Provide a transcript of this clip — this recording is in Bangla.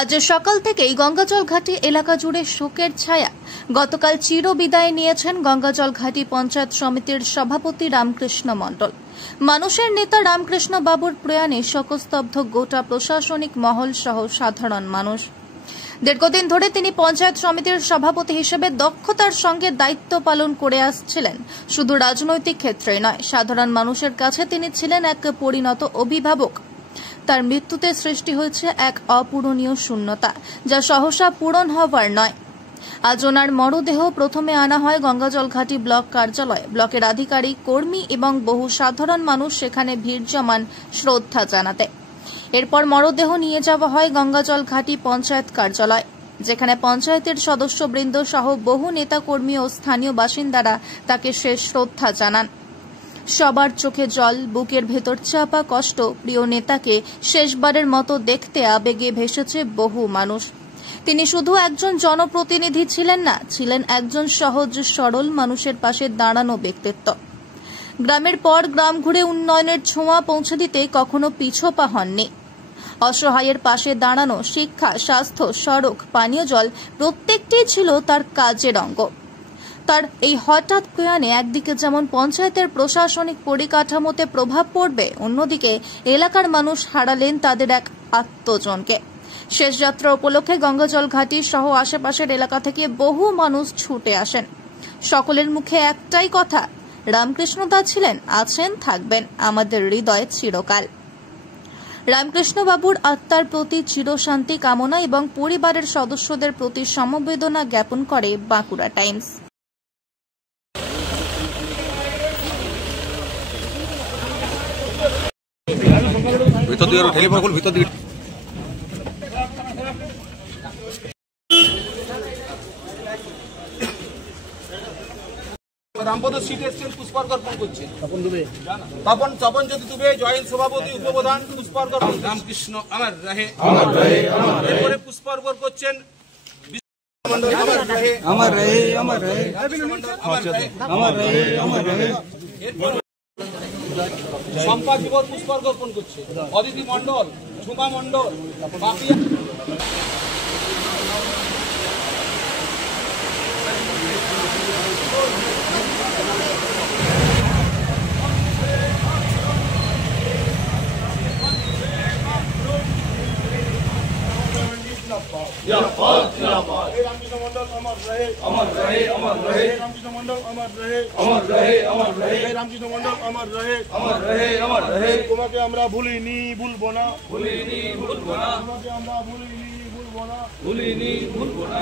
আজ সকাল থেকেই গঙ্গাজল ঘাটি এলাকা জুড়ে শোকের ছায়া। গতকাল চিরবিদায় নিয়েছেন গঙ্গাজল ঘাটি পঞ্চায়েত সমিতির সভাপতি রামকৃষ্ণ মণ্ডল। মানুষের নেতা রামকৃষ্ণ বাবুর প্রয়াণে শোকস্তব্ধ গোটা প্রশাসনিক মহল সহ সাধারণ মানুষ। দীর্ঘদিন ধরে তিনি পঞ্চায়েত সমিতির সভাপতি হিসেবে দক্ষতার সঙ্গে দায়িত্ব পালন করে আসছিলেন। শুধু রাজনৈতিক ক্ষেত্রেই নয়, সাধারণ মানুষের কাছে তিনি ছিলেন এক পরিণত অভিভাবক। তার মৃত্যুতে সৃষ্টি হয়েছে এক অপূরণীয় শূন্যতা, যা সহসা পূরণ হওয়ার নয়। আজ ওনার মরদেহ প্রথমে আনা হয় গঙ্গাজল ঘাটি ব্লক কার্যালয়ে। ব্লকের আধিকারিক, কর্মী এবং বহু সাধারণ মানুষ সেখানে ভিড় জমান শ্রদ্ধা জানাতে। এরপর মরদেহ নিয়ে যাওয়া হয় গঙ্গাজল ঘাটি পঞ্চায়েত কার্যালয়, যেখানে পঞ্চায়েতের সদস্যবৃন্দ সহ বহু নেতাকর্মী ও স্থানীয় বাসিন্দারা তাকে শেষ শ্রদ্ধা জানান। সবার চোখে জল, বুকের ভেতর চাপা কষ্ট। প্রিয় নেতাকে শেষবারের মতো দেখতে আবেগে ভেসেছে বহু মানুষ। তিনি শুধু একজন জনপ্রতিনিধি ছিলেন না, ছিলেন একজন সহজ সরল মানুষের পাশে দাঁড়ানো ব্যক্তিত্ব। গ্রামের পর গ্রাম ঘুরে উন্নয়নের ছোঁয়া পৌঁছে দিতে কখনো পিছপা হননি। অসহায়ের পাশে দাঁড়ানো, শিক্ষা, স্বাস্থ্য, সড়ক, পানীয় জল প্রত্যেকটি ছিল তার কাজের অঙ্গ। তার এই হঠাৎ প্রয়াণে একদিকে যেমন পঞ্চায়েতের প্রশাসনিক পরিকাঠামোতে প্রভাব পড়বে, অন্যদিকে এলাকার মানুষ হারালেন তাদের এক আত্মজনকে। শেষ যাত্রা উপলক্ষে গঙ্গাজল ঘাটি সহ আশেপাশের এলাকা থেকে বহু মানুষ ছুটে আসেন। সকলের মুখে একটাই কথা, রামকৃষ্ণদা ছিলেন, আছেন, থাকবেন আমাদের হৃদয়ে চিরকাল। রামকৃষ্ণ বাবুর আত্মার প্রতি চিরশান্তি কামনা এবং পরিবারের সদস্যদের প্রতি সমবেদনা জ্ঞাপন করে বাঁকুড়া টাইমস। রামপদ সিট এসছেন, পুষ্পার্ঘ অর্পণ করছেন তপন জ্যোতি দুবে, জয়েন্ট সভাপতি, উপপ্রধান, পুষ্পার্ঘ রামকৃষ্ণ আমার রাহে আমার রাহে আমার রাহে। এরপরে পুষ্পার্ঘ করছেন আমার রাহে আমার রাহে আমার রাহে আমার রাহে আমার রাহে আমার রাহে। এরপর সম্পা জীবন পুষ্পার্ঘ অর্পণ করছে অদিতি মণ্ডল, ঝুমা মণ্ডল, পাপিয়া। রামকৃষ্ণ মণ্ডল অমর রহে অমর রহে অমর রহে। রামকৃষ্ণ মণ্ডল অমর রহে অমর রহে অমর রহে। রামকৃষ্ণ মণ্ডল অমর রহে অমর রহে অমর রহে। তোমাকে আমরা ভুলিনি, ভুলবো না, ভুলিনি, ভুলবো না। তোমাকে আমরা ভুলিনি, ভুলবো না, ভুলিনি, ভুলবো না।